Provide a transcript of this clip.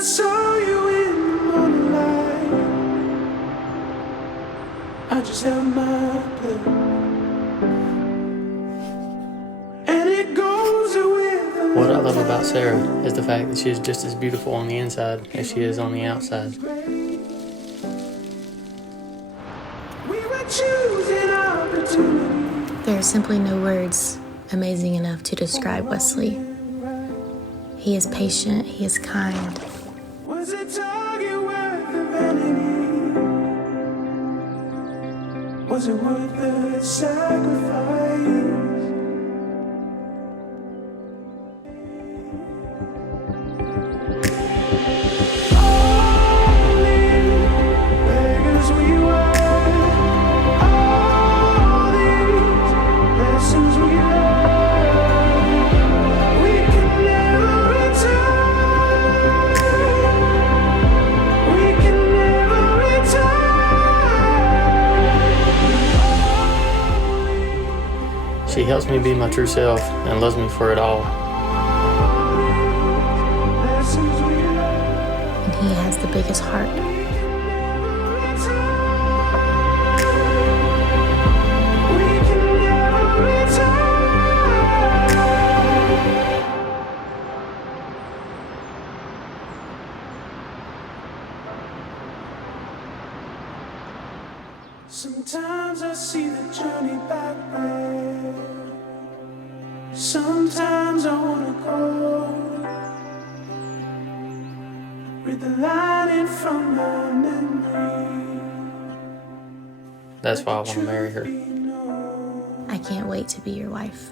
saw you in the morning light, I just held my breath, and it goes with the What I love about Sarah is the fact that she is just as beautiful on the inside as she is on the outside. We were choosing opportunity. There are simply no words amazing enough to describe Wesley. He is patient, he is kind. Was a target worth the vanity? Was it worth the sacrifice? She helps me be my true self and loves me for it all. And he has the biggest heart. Sometimes I see the journey back there. Sometimes I wanna go. Read the line from my memory. That's why I want to marry her. I can't wait to be your wife.